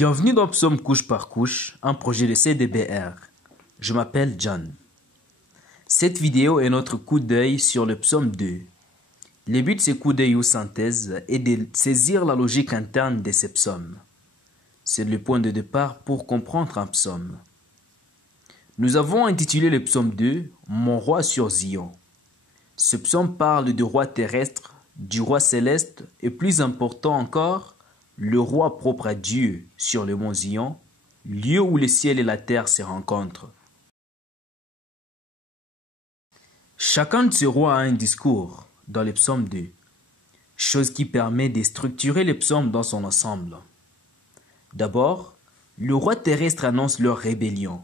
Bienvenue dans Psaume couche par couche, un projet de CDBR. Je m'appelle John. Cette vidéo est notre coup d'œil sur le Psaume 2. Le but de ce coup d'œil ou synthèse est de saisir la logique interne de ces psaumes. C'est le point de départ pour comprendre un psaume. Nous avons intitulé le Psaume 2 « Mon roi sur Zion ». Ce psaume parle du roi terrestre, du roi céleste et plus important encore, le roi propre à Dieu sur le mont Zion, lieu où le ciel et la terre se rencontrent. Chacun de ces rois a un discours dans le psaume 2, chose qui permet de structurer le psaume dans son ensemble. D'abord, le roi terrestre annonce leur rébellion.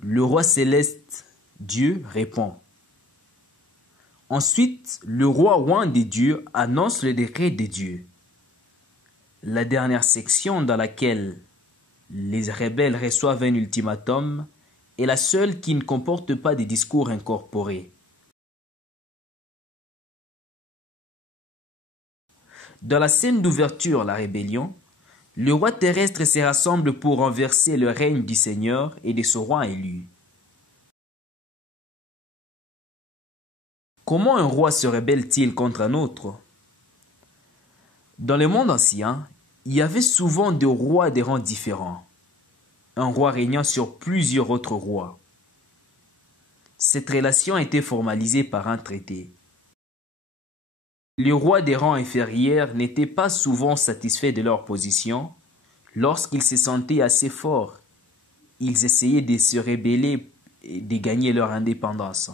Le roi céleste, Dieu, répond. Ensuite, le roi oint de Dieu annonce le décret de Dieu. La dernière section dans laquelle les rebelles reçoivent un ultimatum est la seule qui ne comporte pas de discours incorporés. Dans la scène d'ouverture, la rébellion, le roi terrestre se rassemble pour renverser le règne du Seigneur et de son roi élu. Comment un roi se rebelle-t-il contre un autre? Dans le monde ancien, il y avait souvent des rois de rangs différents, un roi régnant sur plusieurs autres rois. Cette relation était formalisée par un traité. Les rois des rangs inférieurs n'étaient pas souvent satisfaits de leur position. Lorsqu'ils se sentaient assez forts, ils essayaient de se rebeller et de gagner leur indépendance.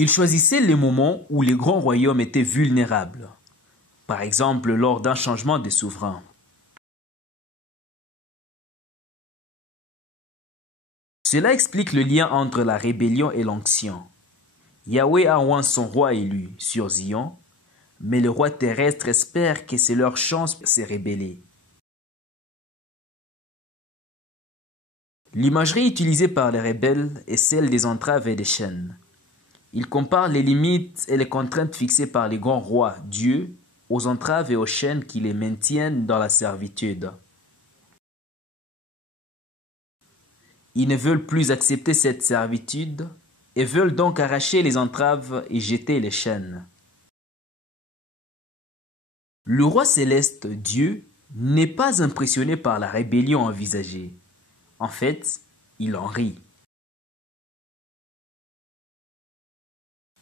Ils choisissaient les moments où les grands royaumes étaient vulnérables, par exemple lors d'un changement de souverain. Cela explique le lien entre la rébellion et l'onction. Yahweh a oint son roi élu sur Zion, mais le roi terrestre espère que c'est leur chance de se rebeller. L'imagerie utilisée par les rebelles est celle des entraves et des chaînes. Il compare les limites et les contraintes fixées par les grands rois, Dieu, aux entraves et aux chaînes qui les maintiennent dans la servitude. Ils ne veulent plus accepter cette servitude et veulent donc arracher les entraves et jeter les chaînes. Le roi céleste, Dieu, n'est pas impressionné par la rébellion envisagée. En fait, il en rit.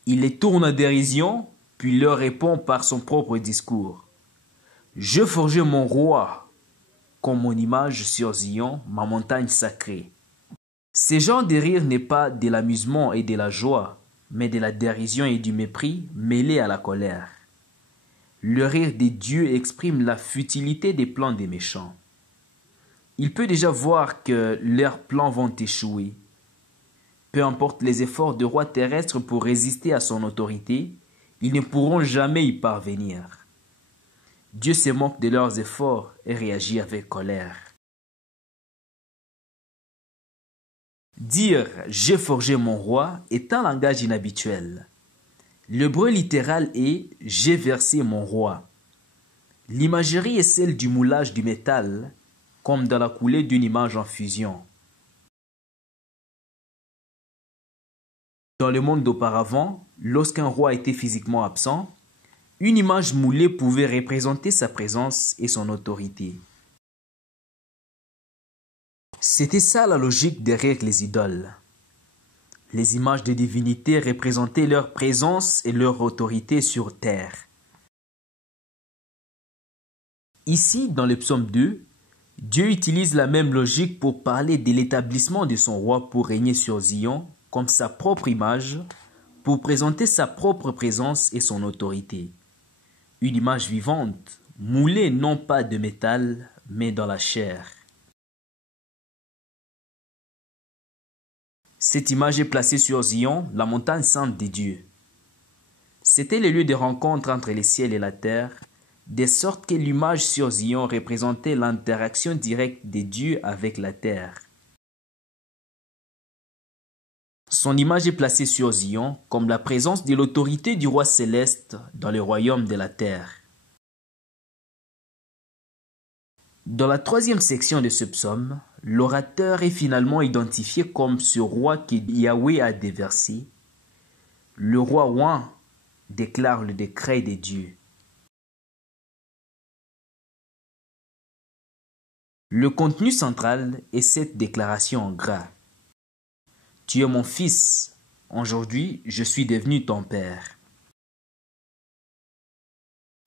Il les tourne en dérision, puis leur répond par son propre discours. « Je forgeai mon roi comme mon image sur Zion, ma montagne sacrée. » Ce genre de rire n'est pas de l'amusement et de la joie, mais de la dérision et du mépris mêlés à la colère. Le rire des dieux exprime la futilité des plans des méchants. Il peut déjà voir que leurs plans vont échouer. Peu importe les efforts de rois terrestres pour résister à son autorité, ils ne pourront jamais y parvenir. Dieu se moque de leurs efforts et réagit avec colère. Dire « j'ai forgé mon roi » est un langage inhabituel. L'hébreu littéral est « j'ai versé mon roi ». L'imagerie est celle du moulage du métal, comme dans la coulée d'une image en fusion. Dans le monde d'auparavant, lorsqu'un roi était physiquement absent, une image moulée pouvait représenter sa présence et son autorité. C'était ça la logique derrière les idoles. Les images des divinités représentaient leur présence et leur autorité sur terre. Ici, dans le psaume 2, Dieu utilise la même logique pour parler de l'établissement de son roi pour régner sur Zion comme sa propre image, pour présenter sa propre présence et son autorité. Une image vivante, moulée non pas de métal, mais dans la chair. Cette image est placée sur Zion, la montagne sainte des dieux. C'était le lieu de rencontre entre le ciel et la terre, de sorte que l'image sur Zion représentait l'interaction directe des dieux avec la terre. Son image est placée sur Zion comme la présence de l'autorité du roi céleste dans le royaume de la terre. Dans la troisième section de ce psaume, l'orateur est finalement identifié comme ce roi que Yahweh a déversé. Le roi oint déclare le décret de Dieu. Le contenu central est cette déclaration en gras. Tu es mon fils, aujourd'hui je suis devenu ton père.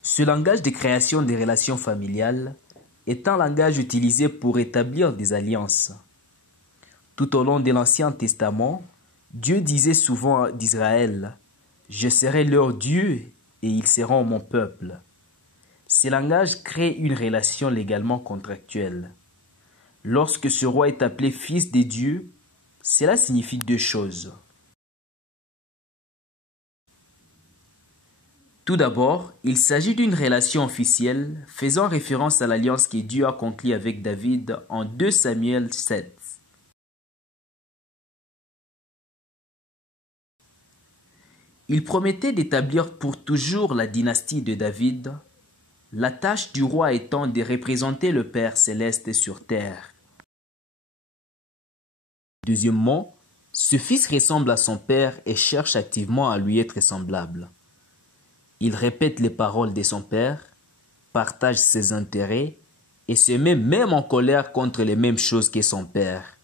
Ce langage de création des relations familiales est un langage utilisé pour établir des alliances. Tout au long de l'Ancien Testament, Dieu disait souvent d'Israël, « Je serai leur Dieu et ils seront mon peuple ». Ce langage crée une relation légalement contractuelle. Lorsque ce roi est appelé fils de Dieu, cela signifie deux choses. Tout d'abord, il s'agit d'une relation officielle faisant référence à l'alliance que Dieu a conclue avec David en 2 Samuel 7. Il promettait d'établir pour toujours la dynastie de David, la tâche du roi étant de représenter le Père céleste sur terre. Deuxièmement, ce fils ressemble à son père et cherche activement à lui être semblable. Il répète les paroles de son père, partage ses intérêts et se met même en colère contre les mêmes choses que son père.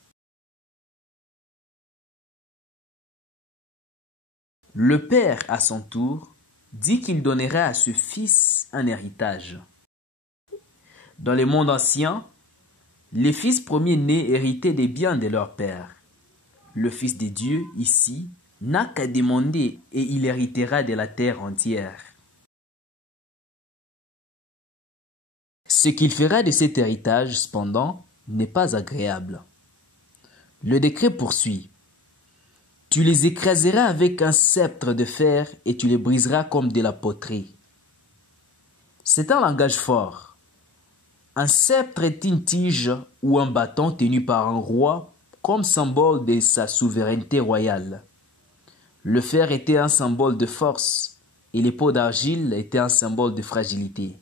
Le père, à son tour, dit qu'il donnerait à ce fils un héritage. Dans le monde ancien, les fils premiers-nés héritaient des biens de leur père. Le Fils de Dieu, ici, n'a qu'à demander et il héritera de la terre entière. Ce qu'il fera de cet héritage, cependant, n'est pas agréable. Le décret poursuit. Tu les écraseras avec un sceptre de fer et tu les briseras comme de la poterie. C'est un langage fort. Un sceptre est une tige ou un bâton tenu par un roi comme symbole de sa souveraineté royale. Le fer était un symbole de force et les pots d'argile étaient un symbole de fragilité.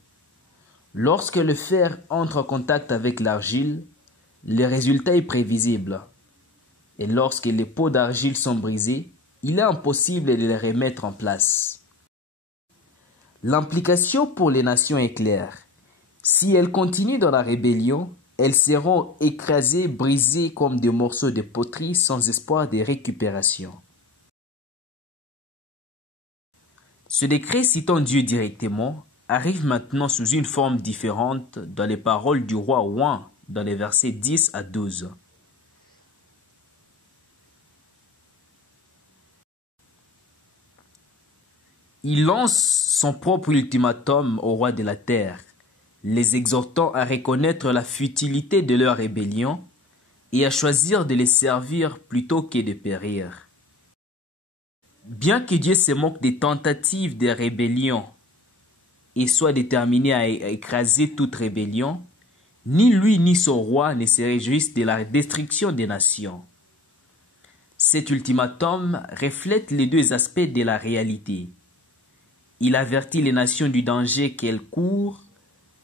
Lorsque le fer entre en contact avec l'argile, le résultat est prévisible. Et lorsque les pots d'argile sont brisés, il est impossible de les remettre en place. L'implication pour les nations est claire. Si elles continuent dans la rébellion, elles seront écrasées, brisées comme des morceaux de poterie sans espoir de récupération. Ce décret citant Dieu directement arrive maintenant sous une forme différente dans les paroles du roi oint dans les versets 10 à 12. Il lance son propre ultimatum au roi de la terre, les exhortant à reconnaître la futilité de leur rébellion et à choisir de les servir plutôt que de périr. Bien que Dieu se moque des tentatives de rébellion et soit déterminé à écraser toute rébellion, ni lui ni son roi ne se réjouissent de la destruction des nations. Cet ultimatum reflète les deux aspects de la réalité. Il avertit les nations du danger qu'elles courent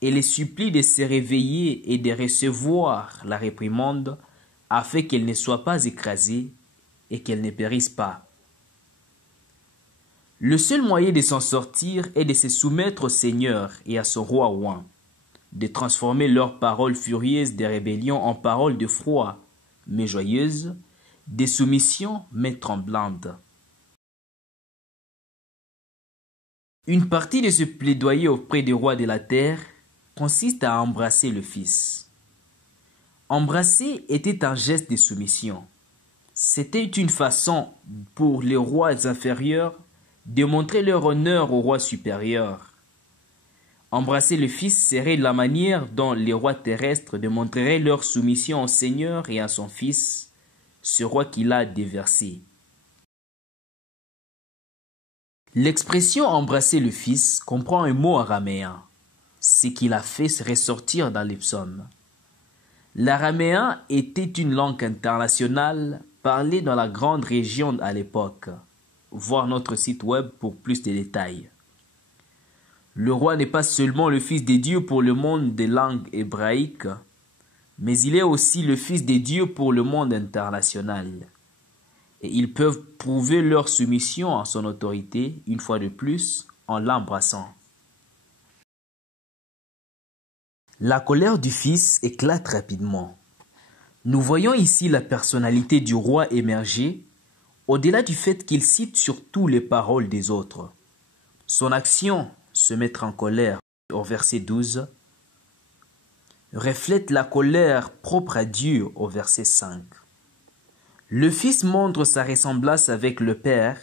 et les supplie de se réveiller et de recevoir la réprimande afin qu'elles ne soient pas écrasées et qu'elles ne périssent pas. Le seul moyen de s'en sortir est de se soumettre au Seigneur et à son roi oint, de transformer leurs paroles furieuses de rébellion en paroles de froid, mais joyeuses, de soumission, mais tremblantes. Une partie de ce plaidoyer auprès des rois de la terre consiste à embrasser le Fils. Embrasser était un geste de soumission. C'était une façon pour les rois inférieurs de montrer leur honneur au roi supérieur. Embrasser le Fils serait la manière dont les rois terrestres démontreraient leur soumission au Seigneur et à son Fils, ce roi qui l'a déversé. L'expression « embrasser le Fils » comprend un mot araméen, ce qui l'a fait se ressortir dans les psaumes. L'araméen était une langue internationale parlée dans la grande région à l'époque. Voir notre site web pour plus de détails. Le roi n'est pas seulement le fils des dieux pour le monde des langues hébraïques, mais il est aussi le fils des dieux pour le monde international. Et ils peuvent prouver leur soumission à son autorité, une fois de plus, en l'embrassant. La colère du fils éclate rapidement. Nous voyons ici la personnalité du roi émerger, au-delà du fait qu'il cite surtout les paroles des autres. Son action, se mettre en colère, au verset 12, reflète la colère propre à Dieu au verset 5. Le Fils montre sa ressemblance avec le Père,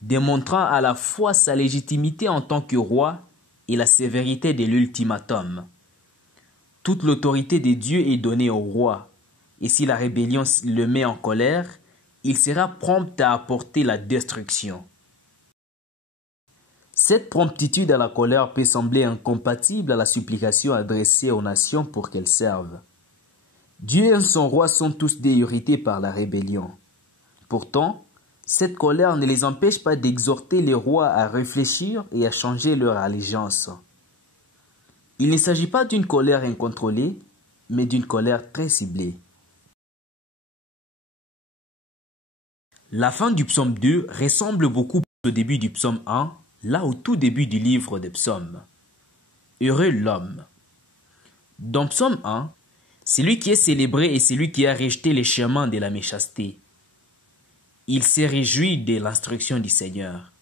démontrant à la fois sa légitimité en tant que roi et la sévérité de l'ultimatum. Toute l'autorité de Dieu est donnée au roi, et si la rébellion le met en colère, il sera prompt à apporter la destruction. Cette promptitude à la colère peut sembler incompatible à la supplication adressée aux nations pour qu'elles servent. Dieu et son roi sont tous irrités par la rébellion. Pourtant, cette colère ne les empêche pas d'exhorter les rois à réfléchir et à changer leur allégeance. Il ne s'agit pas d'une colère incontrôlée, mais d'une colère très ciblée. La fin du psaume 2 ressemble beaucoup au début du psaume 1, là au tout début du livre des psaumes. Heureux l'homme. Dans psaume 1, c'est lui qui est célébré et c'est lui qui a rejeté les chemins de la méchanceté. Il s'est réjoui de l'instruction du Seigneur.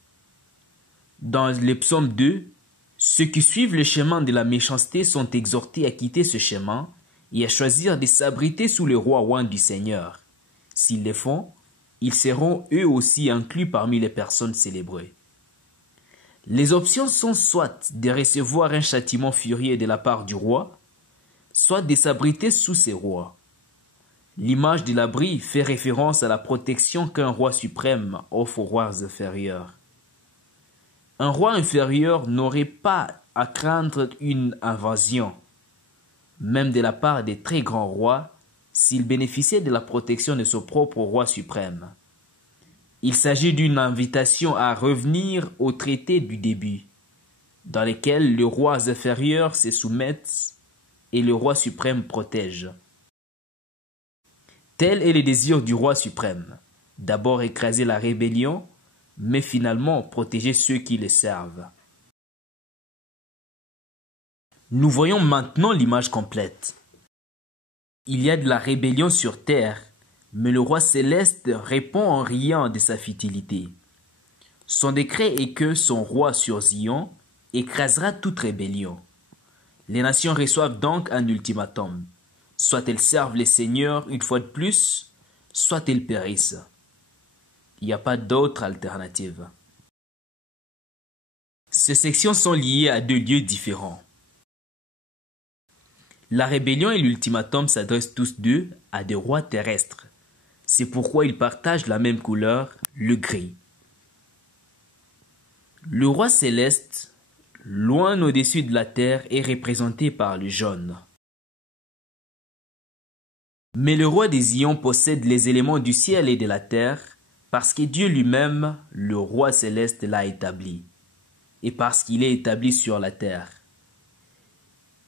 Dans le psaume 2, ceux qui suivent le chemin de la méchanceté sont exhortés à quitter ce chemin et à choisir de s'abriter sous le roi oint du Seigneur. S'ils le font, ils seront eux aussi inclus parmi les personnes célébrées. Les options sont soit de recevoir un châtiment furieux de la part du roi, soit de s'abriter sous ses rois. L'image de l'abri fait référence à la protection qu'un roi suprême offre aux rois inférieurs. Un roi inférieur n'aurait pas à craindre une invasion, même de la part des très grands rois, s'il bénéficiait de la protection de son propre roi suprême. Il s'agit d'une invitation à revenir au traité du début, dans lequel les rois inférieurs se soumettent et le roi suprême protège. Tel est le désir du roi suprême, d'abord écraser la rébellion, mais finalement protéger ceux qui le servent. Nous voyons maintenant l'image complète. Il y a de la rébellion sur terre, mais le roi céleste répond en riant de sa fidélité. Son décret est que son roi sur Zion écrasera toute rébellion. Les nations reçoivent donc un ultimatum. Soit elles servent les seigneurs une fois de plus, soit elles périssent. Il n'y a pas d'autre alternative. Ces sections sont liées à deux lieux différents. La rébellion et l'ultimatum s'adressent tous deux à des rois terrestres. C'est pourquoi ils partagent la même couleur, le gris. Le roi céleste, loin au-dessus de la terre, est représenté par le jaune. Mais le roi des Zion possède les éléments du ciel et de la terre, parce que Dieu lui-même, le roi céleste, l'a établi, et parce qu'il est établi sur la terre.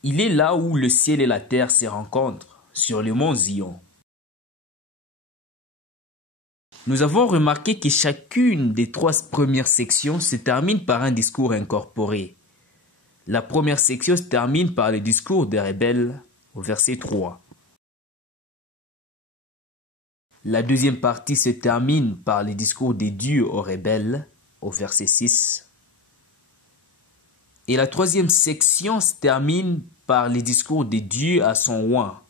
Il est là où le ciel et la terre se rencontrent, sur le mont Zion. Nous avons remarqué que chacune des trois premières sections se termine par un discours incorporé. La première section se termine par le discours des rebelles, au verset 3. La deuxième partie se termine par le discours des dieux aux rebelles, au verset 6. Et la troisième section se termine par les discours des dieux à son oint,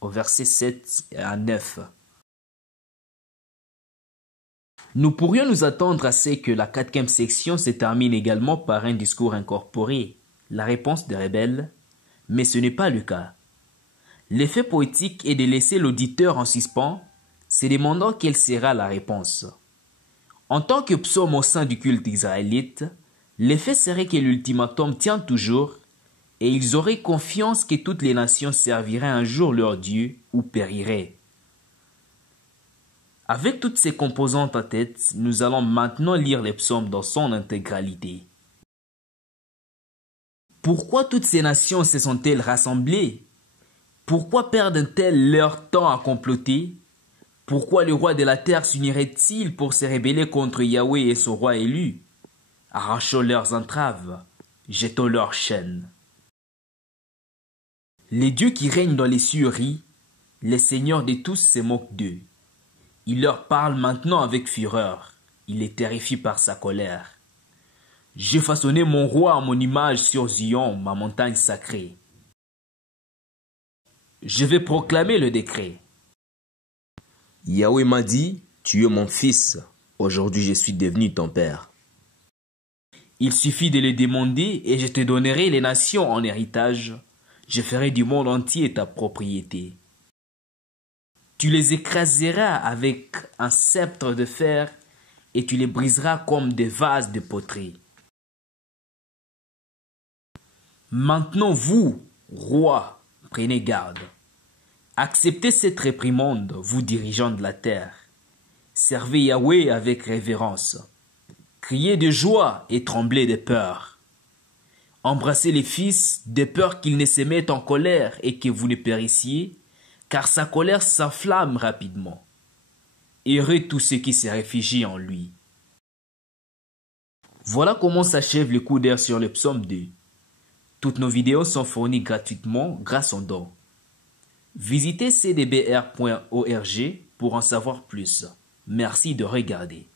au verset 7 à 9. Nous pourrions nous attendre à ce que la quatrième section se termine également par un discours incorporé, la réponse des rebelles, mais ce n'est pas le cas. L'effet poétique est de laisser l'auditeur en suspens, se demandant quelle sera la réponse. En tant que psaume au sein du culte israélite, l'effet serait que l'ultimatum tient toujours et ils auraient confiance que toutes les nations serviraient un jour leur Dieu ou périraient. Avec toutes ces composantes en tête, nous allons maintenant lire les psaumes dans son intégralité. Pourquoi toutes ces nations se sont-elles rassemblées? Pourquoi perdent-elles leur temps à comploter? Pourquoi le roi de la terre s'unirait-il pour se rebeller contre Yahweh et son roi élu? Arrachons leurs entraves, jetons leurs chaînes. Les dieux qui règnent dans les cieux rient, les seigneurs de tous se moquent d'eux. Il leur parle maintenant avec fureur, il les terrifie par sa colère. J'ai façonné mon roi à mon image sur Zion, ma montagne sacrée. Je vais proclamer le décret. Yahweh m'a dit, tu es mon fils, aujourd'hui je suis devenu ton père. Il suffit de le demander et je te donnerai les nations en héritage. Je ferai du monde entier ta propriété. Tu les écraseras avec un sceptre de fer et tu les briseras comme des vases de poterie. Maintenant vous, rois, prenez garde. Acceptez cette réprimande, vous dirigeants de la terre. Servez Yahweh avec révérence. Criez de joie et tremblez de peur. Embrassez les fils de peur qu'ils ne se mettent en colère et que vous ne périssiez, car sa colère s'enflamme rapidement. Heureux tous ceux qui se réfugient en lui. Voilà comment s'achève le coup d'œil sur le psaume 2. Toutes nos vidéos sont fournies gratuitement grâce aux dons. Visitez cdbr.org pour en savoir plus. Merci de regarder.